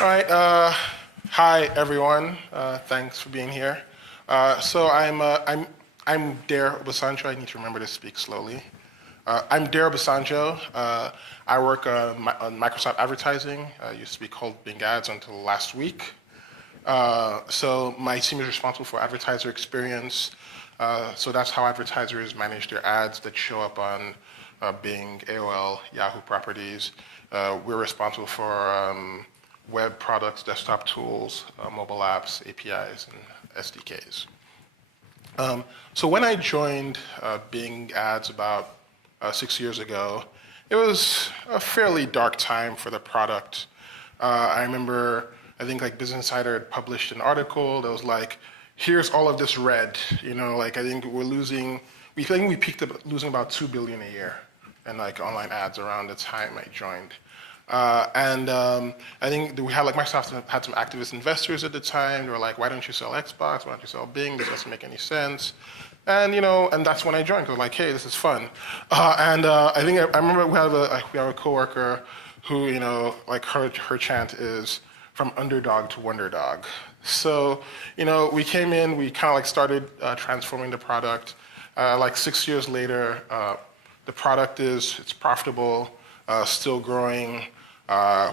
All right. Hi, everyone. Thanks for being here. So I'm Dare Obasanjo. I need to remember to speak slowly. I'm Dare Obasanjo. I work on Microsoft Advertising. I used to be called Bing Ads until last week. So my team is responsible for advertiser experience. So that's how advertisers manage their ads that show up on Bing, AOL, Yahoo properties. We're responsible for web products, desktop tools, mobile apps, APIs, and SDKs. So when I joined Bing Ads about 6 years ago, it was a fairly dark time for the product. I remember, I think like Business Insider had published an article that was like, here's all of this red, I think we peaked at losing about 2 billion a year in like online ads around the time I joined. I think we had Microsoft had some activist investors at the time. They were like, why don't you sell Xbox? Why don't you sell Bing? This doesn't make any sense. And that's when I joined. I was like, hey, this is fun. I remember we have a coworker who, her chant is from underdog to wonder dog. So, we came in, we kind of started transforming the product. 6 years later, the product it's profitable, still growing.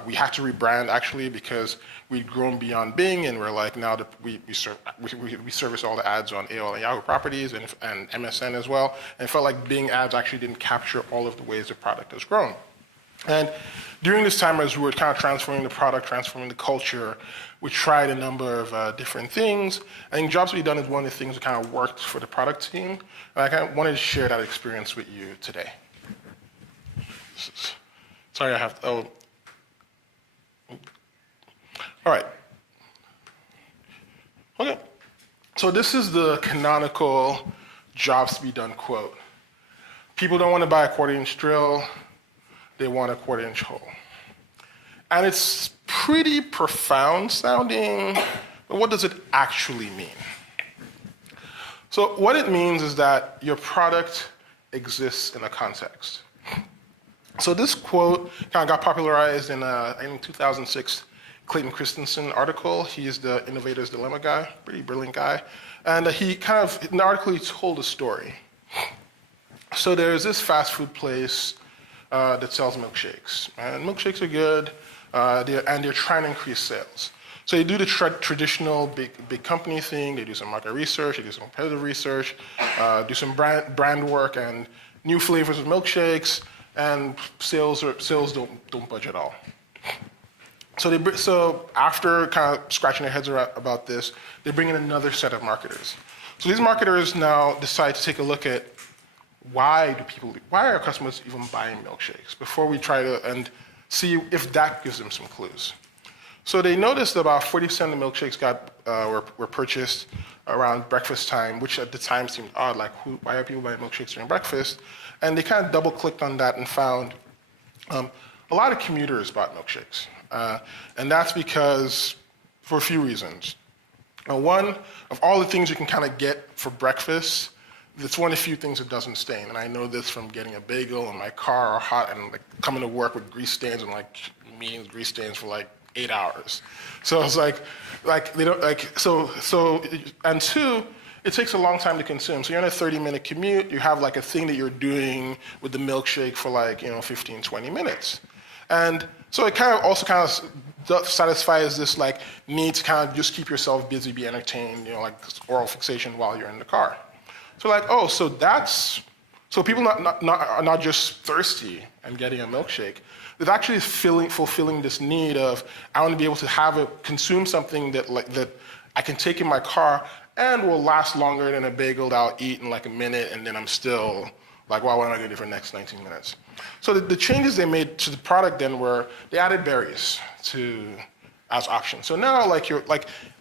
We had to rebrand actually because we'd grown beyond Bing, and we're like now that we service all the ads on AOL and Yahoo properties and MSN as well. And it felt like Bing ads actually didn't capture all of the ways the product has grown. And during this time, as we were kind of transforming the product, transforming the culture, we tried a number of different things. I think Jobs to be Done is one of the things that kind of worked for the product team. And I kind of wanted to share that experience with you today. Sorry, I have to, all right. Okay, so this is the canonical Jobs to be Done quote. People don't want to buy a quarter-inch drill, they want a quarter-inch hole. And it's pretty profound sounding, but what does it actually mean? So what it means is that your product exists in a context. So this quote kind of got popularized in I think 2006 Clayton Christensen article. He's the Innovator's Dilemma guy, pretty brilliant guy. And in the article he told a story. So there's this fast food place that sells milkshakes. And milkshakes are good, and they're trying to increase sales. So they do the traditional big company thing. They do some market research, they do some competitive research, do some brand work and new flavors of milkshakes, and sales don't budge at all. So after kind of scratching their heads about this, they bring in another set of marketers. So these marketers now decide to take a look at why are customers even buying milkshakes before we try to and see if that gives them some clues. So they noticed about 40% of the milkshakes were purchased around breakfast time, which at the time seemed odd, like why are people buying milkshakes during breakfast? And they kind of double clicked on that and found a lot of commuters bought milkshakes. And that's because, for a few reasons. One, of all the things you can kind of get for breakfast, it's one of the few things that doesn't stain. And I know this from getting a bagel in my car or hot and coming to work with grease stains and mean grease stains for 8 hours. So it's they don't and two, it takes a long time to consume. So you're on a 30-minute commute, you have a thing that you're doing with the milkshake for 15, 20 minutes. And so it also satisfies this need to kind of just keep yourself busy, be entertained, oral fixation while you're in the car. So so people are not just thirsty and getting a milkshake. They're actually fulfilling this need of I want to be able to consume something that I can take in my car and will last longer than a bagel that I'll eat in a minute, and then I'm still what am I going to do for the next 19 minutes? So the changes they made to the product then were they added berries as options. So now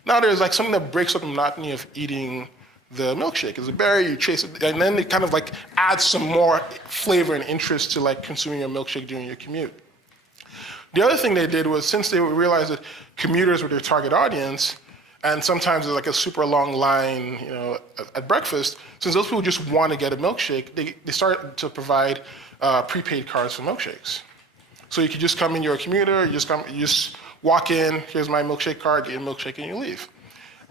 now there's something that breaks up the monotony of eating the milkshake. It's a berry, you chase it, and then it kind of adds some more flavor and interest to consuming your milkshake during your commute. The other thing they did was, since they realized that commuters were their target audience, and sometimes there's a super long line, at breakfast, since those people just want to get a milkshake, they started to provide prepaid cards for milkshakes. So you could just come in, you're a commuter, you just walk in, here's my milkshake card, get your milkshake, and you leave.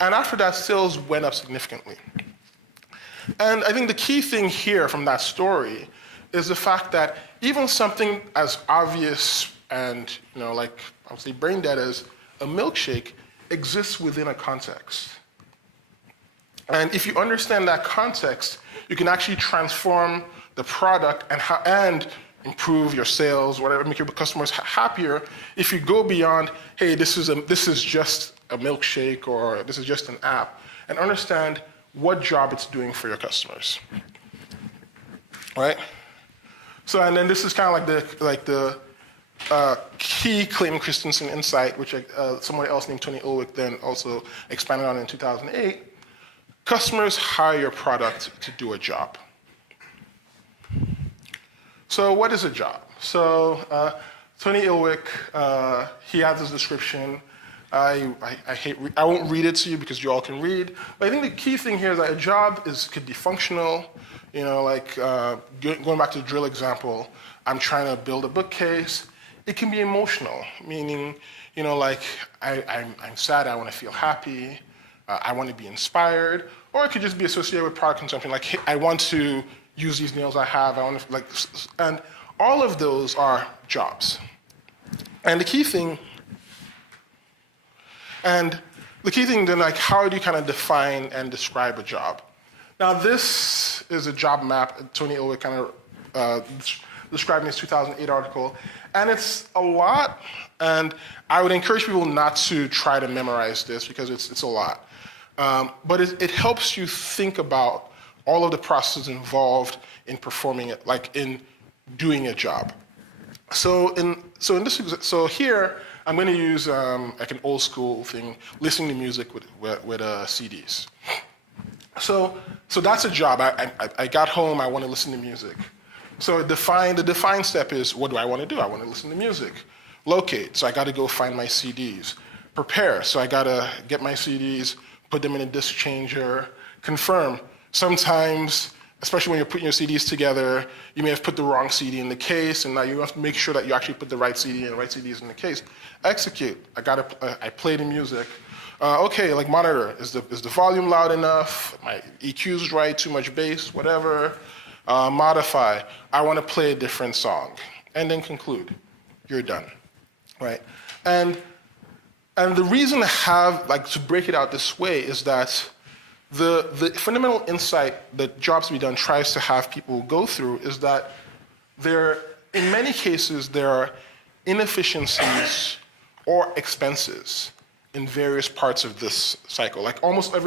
And after that, sales went up significantly. And I think the key thing here from that story is the fact that even something as obvious and, like I would say brain dead as a milkshake exists within a context. And if you understand that context, you can actually transform the product and improve your sales, whatever, make your customers happier. If you go beyond, hey, this is just a milkshake or this is just an app, and understand what job it's doing for your customers, right? So, and then this is kind of like the key Clayton Christensen insight, which someone else named Tony Ulwick then also expanded on in 2008. Customers hire your product to do a job. So what is a job? So Tony Ulwick, he has this description. I won't read it to you because you all can read. But I think the key thing here is that a job could be functional. Like going back to the drill example, I'm trying to build a bookcase. It can be emotional, meaning, like I'm sad, I want to feel happy, I want to be inspired, or it could just be associated with product consumption, like hey, I want to use these nails I have, I want to and all of those are jobs. And the key thing then, like, how do you kind of define and describe a job? Now, this is a job map that Tony Ulwick kind of described in his 2008 article, and it's a lot, and I would encourage people not to try to memorize this because it's a lot. But it helps you think about all of the processes involved in performing it, like in doing a job. So here, I'm going to use like an old school thing, listening to music with CDs. So that's a job. I got home, I want to listen to music. So the define step is, what do I want to do? I want to listen to music. Locate, so I got to go find my CDs. Prepare, so I got to get my CDs, put them in a disc changer. Confirm, sometimes, especially when you're putting your CDs together, you may have put the wrong CD in the case, and now you have to make sure that you actually put the right CD and the right CDs in the case. Execute, I play the music. Okay, like monitor, is the volume loud enough? My EQ's right, too much bass, whatever. Modify, I want to play a different song. And then conclude, you're done, right? And the reason to break it out this way is that the fundamental insight that Jobs to be Done tries to have people go through is that in many cases, there are inefficiencies or expenses in various parts of this cycle. Like almost every